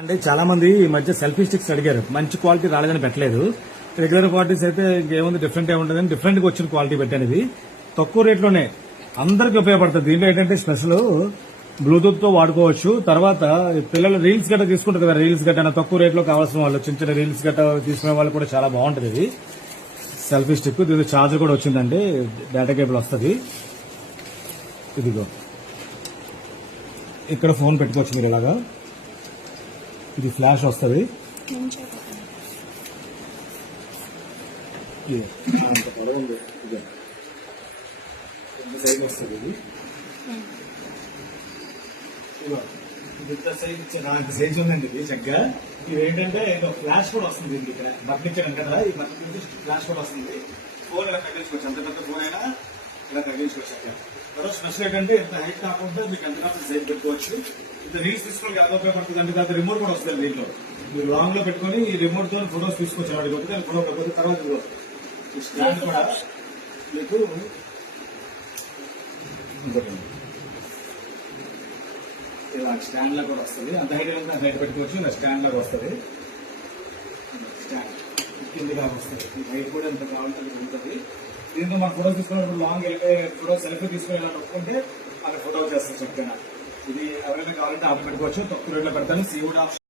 అంటే చాలా మంది ఈ మధ్య సెల్ఫీ స్టిక్స్ అడిగారు, మంచి క్వాలిటీ రాలేదని పెట్టలేదు. రెగ్యులర్ క్వాలిటీస్ అయితే ఇంకేముంది, డిఫరెంట్ ఏముంటుందని డిఫరెంట్ గా వచ్చిన క్వాలిటీ పెట్టాను. ఇది తక్కువ రేట్లోనే అందరికి ఉపయోగపడుతుంది. దీంట్లో ఏంటంటే స్పెషల్ బ్లూటూత్ తో వాడుకోవచ్చు. తర్వాత పిల్లలు రీల్స్ గట్ట తీసుకుంటారు కదా, రీల్స్ గట్ట తక్కువ రేట్లో కావాల్సిన వాళ్ళు, చిన్న చిన్న రీల్స్ గట్ట తీసుకునే వాళ్ళు కూడా చాలా బాగుంటుంది. ఇది సెల్ఫీ స్టిక్, దీనికి ఛార్జర్ కూడా వచ్చిందండి, డేటా కేబుల్ వస్తుంది. ఇదిగో ఇక్కడ ఫోన్ పెట్టుకోవచ్చు మీరు ఇలాగా. ఇది ఫ్లాష్ వస్తుంది. సైజ్ వస్తుంది. ఇది సైజ్ ఉందండి. ఇది చక్కగా ఇది ఏంటంటే ఫ్లాష్ కూడా వస్తుంది. దీనికి ఇక్కడ బటన్ ఇచ్చాను కదా, ఈ బటన్ నుంచి ఫ్లాష్ కూడా వస్తుంది. ఫోన్ ఇలా తగ్గించుకోవచ్చు, అంత పెద్ద ఫోన్ అయినా ఇలా తగ్గించుకోవచ్చు. అక్కడ స్పెషల్ ఏంటంటే ఇంత హైట్ కాకుండా మీకు ఎంత సైజ్ పెట్టుకోవచ్చు. ఇది రీల్స్ తీసుకోవడానికి ఎలా ఉపయోగపడుతుంది అంటే దాని రిమోట్ కూడా వస్తుంది. దీంట్లో మీరు లాంగ్ లో పెట్టుకుని ఈ రిమోట్ తో ఫొటోస్ తీసుకొచ్చి వాడిపోతే ఫోటో కాకపోతే తర్వాత స్టాండ్ కూడా మీకు ఇలా స్టాండ్ లా కూడా వస్తుంది. అంత హైట్ అంత హైట్ పెట్టుకోవచ్చు. ఇలా స్టాండ్ లాగా వస్తుంది. స్టాండ్ కిందిగా వస్తుంది. హైట్ కూడా ఎంత కావాలంటే ఉంటుంది. దీంతో మన ఫోటోస్ తీసుకున్నప్పుడు లాంగ్ వెళ్ళిపోయి ఫోటో సెల్ఫీ తీసుకుని నొక్కుంటే అక్కడ ఫోటో చేస్తాం చక్కగా. ఇది ఎవరైనా కావాలంటే ఆర్డర్ పెట్టుకోవచ్చు. తక్కువ రేట్లో పెడతాను. సీవుడ్ ఆప్షన్